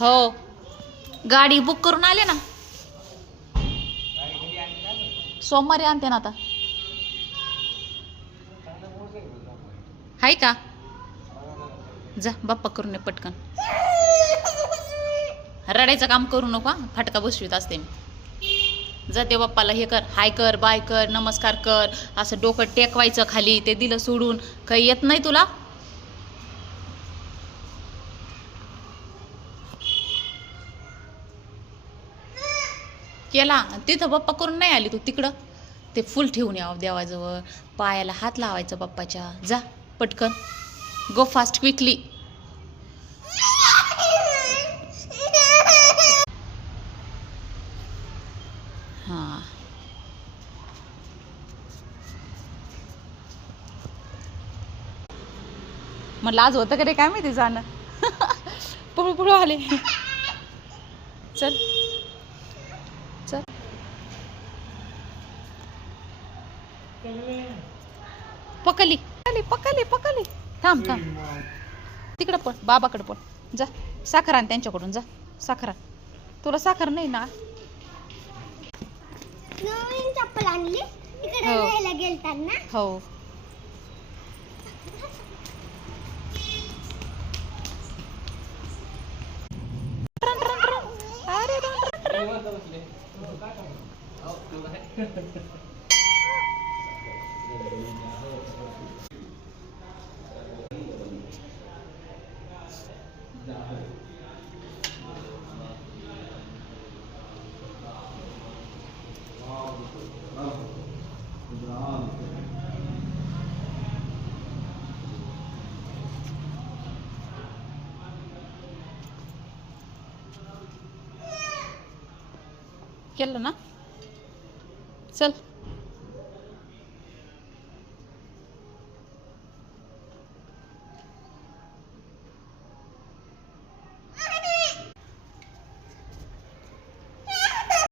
हो, गाडी बुक करून आले ना. सोमवारी आणते ना आता. हाय का? जा बाप्पा करून ये पटकन. रडायचं काम करू नको, फटका बसवीत असते मी. जाते बाप्पाला हे कर, हाय कर, बाय कर, नमस्कार कर, असं डोकं टेकवायचं खाली. ते दिलं सोडून. काही येत नाही तुला? केला तिथं बाप्पा करून नाही आली तू तिकडं. ते फुल ठेवून यावं देवाजवळ, पायाला हात लावायचा बाप्पाच्या. जा पटकन, गो फास्ट क्विकली. हां, म्हटलं आज होतं का रे काय माहिती जाणं. पळू पळू आले. चल चल. पकली पकली पकली पकली. थांब थांब, तिकडं पण बाबाकडं पण जा. साखर आण त्यांच्याकडून, जा साखर आण. तुला साखर नाही ना? नवीन चप्पल आणली तिकडे हो. राहायला गेलताना. हो. केलं ना? चल.